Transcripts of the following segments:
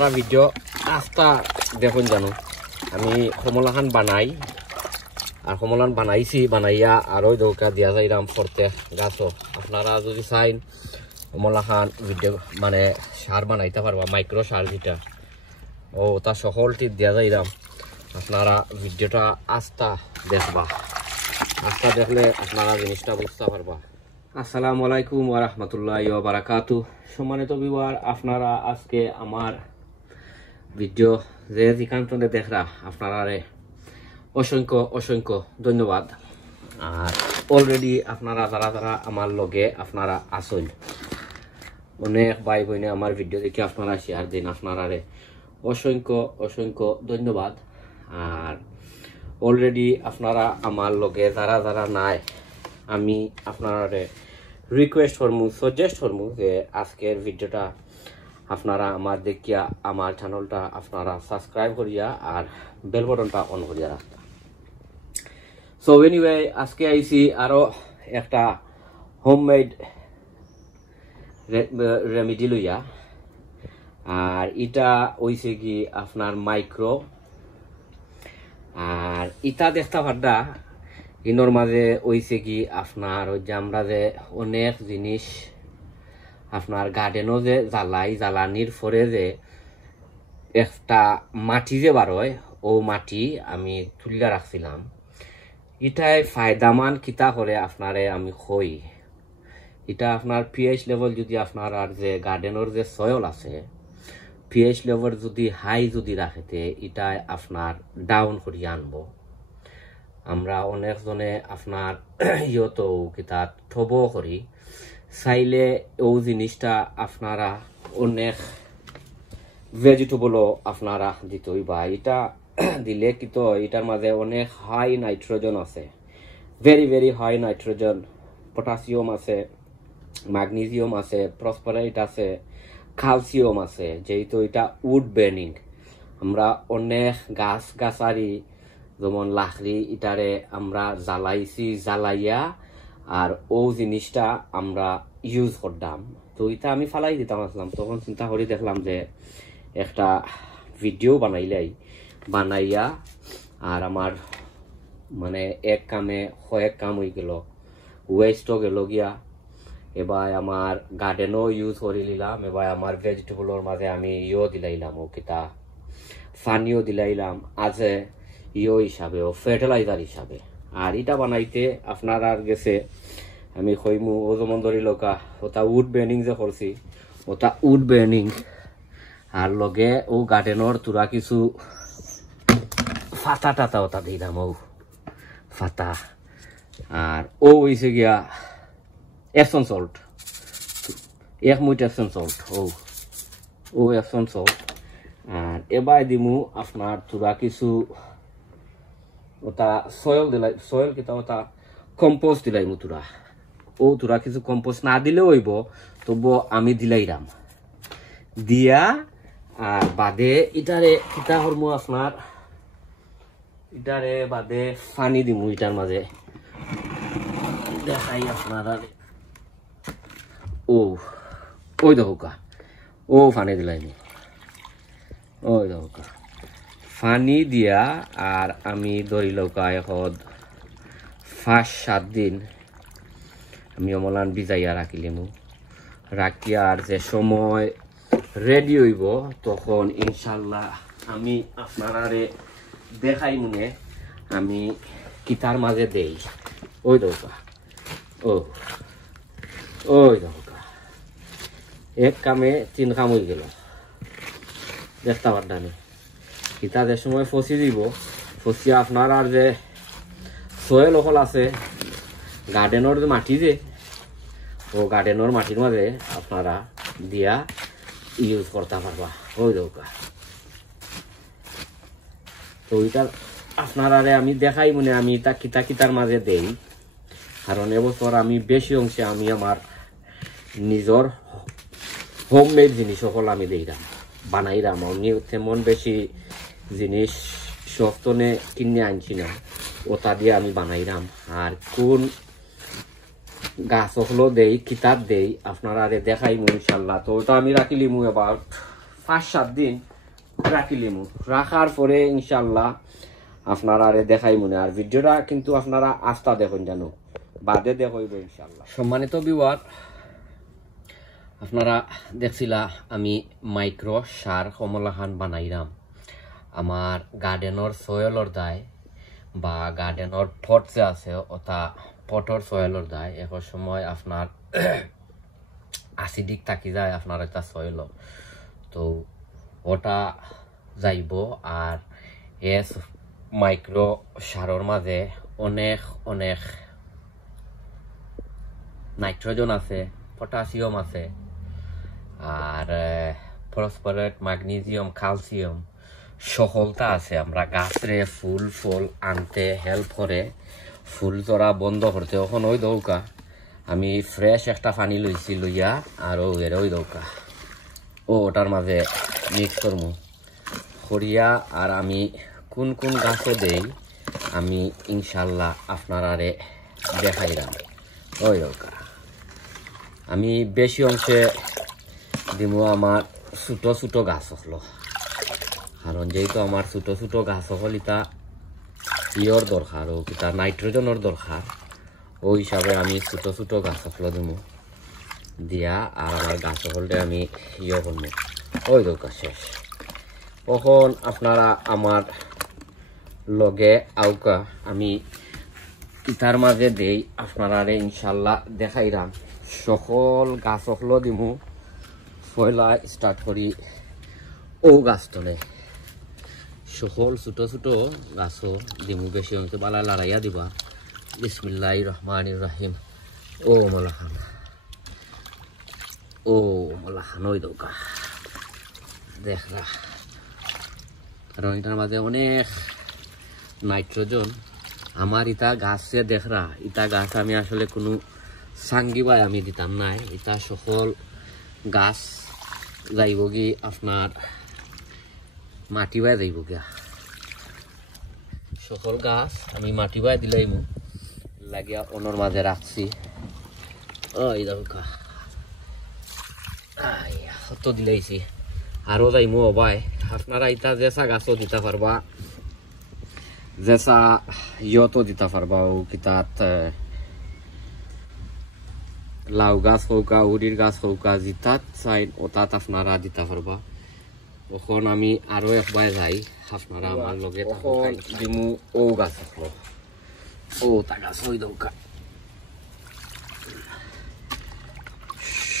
আপনারা ভিডিও আস্তা দেখুন জানো আমি কমলাখান বানাই আর কমলাখান বানাইছি বানাইয়া আরো দৌকা দিয়া যাইরাম ফরতে গাছও আপনারা যদি চাইন কমলাখান ভিডিও মানে সার বানাইতে পারবা মাইক্রো সার যেটা ও তা সকলটি দিয়া যাইরাম আপনারা ভিডিওটা আস্তা দেখবা আস্তা দেখলে আপনারা জিনিসটা বুঝতে পারবা। আসসালামু আলাইকুম ওয়া রাহমাতুল্লাহি ওয়া বারাকাতুহু। সম্মানিত ভিউয়ার, আপনারা আজকে আমার ভিডিও যে যেখানে দেখরা আপনারা অসংখ্য অসংখ্য ধন্যবাদ। আর অলরেডি আপনারা যারা যারা আমার লগে আপনারা আসুন অনেক ভাই বোনে আমার ভিডিও দেখে আপনারা শেয়ার দিন, আপনারা অসংখ্য অসংখ্য ধন্যবাদ। আর অলরেডি আপনারা আমার লগে যারা যারা নাই আমি আপনারা রিকোয়েস্ট করমু সাজেস্ট করমু যে আজকের ভিডিওটা আপনারা আমার দেখিয়া আমার চ্যানেলটা আপনারা সাবস্ক্রাইব করিয়া আর বেল বাটনটা অন করিয়া রাখতা। সো এনিওয়ে আজকে আইছি আরো একটা হোমমেড রেমেডি লইয়া। আর এটা হইছে কি আপনার মাইক্রো, আর ইটা দেখতে পারডা ইনোর মাঝে হইছে কি আপনার ওই যে আমরা যে অনেক জিনিস আপনার গার্ডেনও যে জ্বালানির পরে যে একটা মাটি যে বারোয় ও মাটি আমি তুলিয়া রাখছিলাম। এটাই ফায়দামান কিতা করে আপনারে আমি কই, এটা আপনার পিএইচ লেভেল যদি আপনার আর যে গার্ডেনের যে সয়েল আছে পিএইচ লেভেল যদি হাই যদি রাখেতে এটাই আপনার ডাউন করিয়ে আনবো। আমরা অনেকজনে আপনার ইয়তো কিতা থব করি চাইলে ও জিনিসটা আপনারা অনেক ভেজিটেবলও আপনারা দিতই বা এটা দিলে কিন্তু এটার মাঝে অনেক হাই নাইট্রোজেন আছে, very very high nitrogen, potassium আছে, ম্যাগনেসিয়াম আছে, ফসফরাস আছে, ক্যালসিয়াম আছে। যেহেতু এটা উড বার্নিং, আমরা অনেক গাছ গাছারি যেমন লাকড়ি ইটারে আমরা জ্বালাইয়া আর ও জিনিসটা আমরা ইউজ করতাম। তো এটা আমি ফালাই দিতাম আসলাম, তখন চিন্তা করে দেখলাম যে একটা ভিডিও বানাইয়া আর আমার মানে এক কামে কয়েক কাম হয়ে গেল, ওয়েস্টও গেল গিয়া। এবার আমার গার্ডেনও ইউজ করে নিলাম, এবার আমার ভেজিটেবলের মাঝে আমি ইও দিলাইলাম ও কিতা পানিও দিলাইলাম আজে ইও হিসাবে ও ফার্টিলাইজার হিসাবে। আর এটা বানাইতে আপনার আর গেছে আমি কইমু ও যেমন ধরি লোকা ওটা উড বার্নিং যে করছি ওটা উড বার্নিং আর লগে ও গার্ডেনের তুরা কিছু ফাতা টাতা ওটা দিলাম ও ফাতা। আর ও হইছে গিয়া এপসন সল্ট, এক মুঠ এপসন সল্ট ও এপসন সল্ট। আর এবার দিমু আপনার তুরা কিছু ওটা সয়েল কিতা ওটা কম্পোস্ট দিলাই মুতুরা ও তুরা কিছু কম্পোস্ট না দিলেও হইব, তবু আমি দিলাইরাম দিয়া। আর বাদে ইটারে কিতা করমু আপনার ইটারে বাদে পানি দিমু ইটার মাঝে দেখাই আপনারা ওই দেখোকা ও পানি দিলাইনি ওই দেখোকা পানি দিয়া। আর আমি ধরি লৌকা এখন 5-7 দিন আমি অমলান ভিজাইয়া রাখিলিমু রাখিয়া। আর যে সময় রেডি হইব তখন ইনশাল্লাহ আমি আপনারা দেখাই মনে আমি কিতার মাঝে দেই। ওই দৌকা ওই দৌকা এক কামে 3 কাম হয়ে গেল দেখতে পারদানি। কিতা যে সময় ফসি দিব ফসিয়া আপনার আর যে সয়েল অকল আছে গার্ডেনের যে মাটি যে ও গার্ডেনের মাটির মাঝে আপনারা দিয়া ইউজ করতে পারবা। ওই দৌকা তো ওইটা আপনারা আমি দেখাই মনে আমি তা কিতার মাঝে দেই, কারণ এবছর আমি বেশি অংশে আমি আমার নিজের হোমমেড জিনিস সকল আমি দিইরাম বানাইরাম। আমি তেমন বেশি জিনিস সস্তনে কিনে আনছি না, ওটা দিয়ে আমি বানাইরাম। আর কোন গাছ হলো দেই কিতাব দেই আপনারা দেখাইমু ইনশাল্লাহ। তো ওটা আমি রাখিলিমু এবার 5-7 দিন রাখিলিমু রাখার পরে ইনশাল্লাহ আপনারা আরে দেখাই মনে আর ভিডিওটা কিন্তু আপনারা আস্থা দেখুন জানো বাদে দেখইব ইনশাল্লাহ। সম্মানিত ভিউয়ার, আপনারা দেখছিলা আমি মাইক্রো সার কমলাখান বানাইলাম আমার গার্ডেনের সয়েলর দায় বা গার্ডেনের পট যে আছে ওটা পটর সয়েলর দায়। এক সময় আপনার অ্যাসিডিক থাকি যায় আপনার একটা সয়েল, তো ওটা যাইব আর এস মাইক্রো সারর মাঝে অনেক অনেক নাইট্রোজেন আছে, পটাশিয়াম আছে আর ফসফরাস, ম্যাগনেসিয়াম, ক্যালসিয়াম সকলটা আছে। আমরা গাছরে ফুল ফল আনতে হেল্প করে, ফুল তোরা বন্ধ করতে। এখন ওই দৌকা আমি ফ্রেশ একটা পানি লইছি লইয়া আর ওই দৌকা ওটার মাঝে মিক্স করবো করিয়া আর আমি কোন কোন গাছও দেই আমি ইনশাল্লাহ আপনারারে দেখাইলাম। ওই দৌকা আমি বেশি অংশে দিব আমার ছোট ছোট গাছ হলো, কারণ যেহেতু আমার ছোট ছোট গাছ হল ইটা ইয়র দরকার ও কিতা নাইট্রোজেনের দরকার, ওই হিসাবে আমি ছোট ছোট গাছ হলো দিব দিয়া আর আমার গাছ হলটা আমি ইয়ে করবো। ওই দরকার শেষ। তখন আপনারা আমার লগে আউকা আমি ইটার মাঝে দেই আপনারা ইনশাল্লাহ দেখাইলাম। সকল গাছ হলো দিমু পয়লা স্টার্ট করি ও গাছ তলে সকল ছোট ছোট গাছও দিমু, বেশি অংশ বালা লড়াইয়া দিবা। বিসমিল্লাহির রহমানির রহিম। ও মলাখান ওই দৌকা দেখরা, কারণ এটার মাঝে অনেক নাইট্রোজেন। আমার ইটা গাছে দেখরা, ইটা গাছ আমি আসলে কোনো সাঙ্গিবাই আমি দিতাম নাই। এটা সকল গাছ যাইব কি আপনার মাটি বাই যাইব গিয়া, সকল গাছ আমি মাটি বাই দিলাইমু লাগিয়া অনর মাঝে রাখছি। ওই দরকার তো দিলাইছি আরো যাইমু অবাই। আপনারা ইটা যেসা গাছও দিতে পারবা, যেসা ইয়তো দিতে পারবা। ও কিতাত লাউ গাছ হৌকা, উড়ির গাছ হৌকা, জিতাত চাই ওটাত আপনারা দিতে পারবা। তখন আমি আরো একবার যাই আপনারা আমার লগে দিমু ও গাছ হলো ও তা গাছ হই দৌকা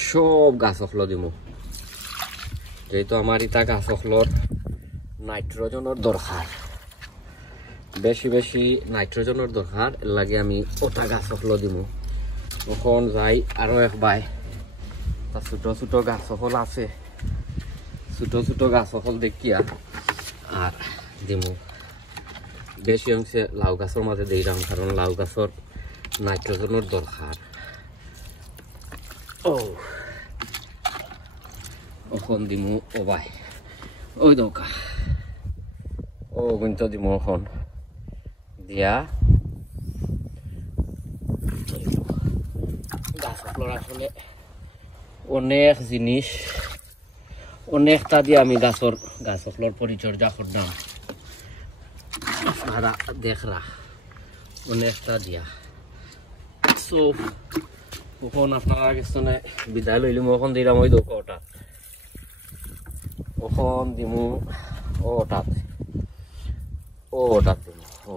সব গাছ হলো দিমু। যেহেতু আমার ইটা গাছ হলোর নাইট্রোজেনের দরকার, বেশি বেশি নাইট্রোজেনের দরকার, লাগে আমি ওটা গাছ হলো দিমু। তখন যাই আরো একবার ছোট ছোট গাছ হল আছে, ছোট ছোট গাছ হল দেখিয়া আর দিমু। বেশি অংশে লাউ গাছের মাঝে দিলাম, কারণ লাউ গাছের নাইট্রোজেনের দরকার। এখন দিমু ওবাই ওই দৌকা ও কিন্তু দিমু এখন দিয়া গাছগুলোর আসলে অনেক জিনিস অনেকটা দিয়ে আমি গাছগুলোর পরিচর্যা করলাম। আপনারা দেখরা অনেকটা দিয়া সো কখন আপনারা গেছনে বিদায় লইলিম। ওখান দিলাম ওই দৌকা ওটা, ওখান দিমু ওটাত দিমু।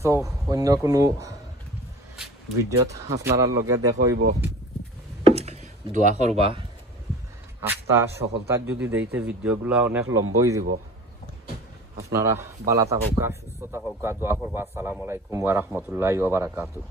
সো অন্য কোনো ভিডিওত আপনারা লগে দেখাইব, দোয়া করবা। আস্থা সফলতার যদি দেইতে ভিডিওগুলো অনেক লম্বা হয়ে যাব। আপনারা ভালো থাকুক, সুস্থ থাকুক, দোয়া করবা। আসসালামু আলাইকুম ওয়া রাহমাতুল্লাহি ওয়া বারাকাতুহু।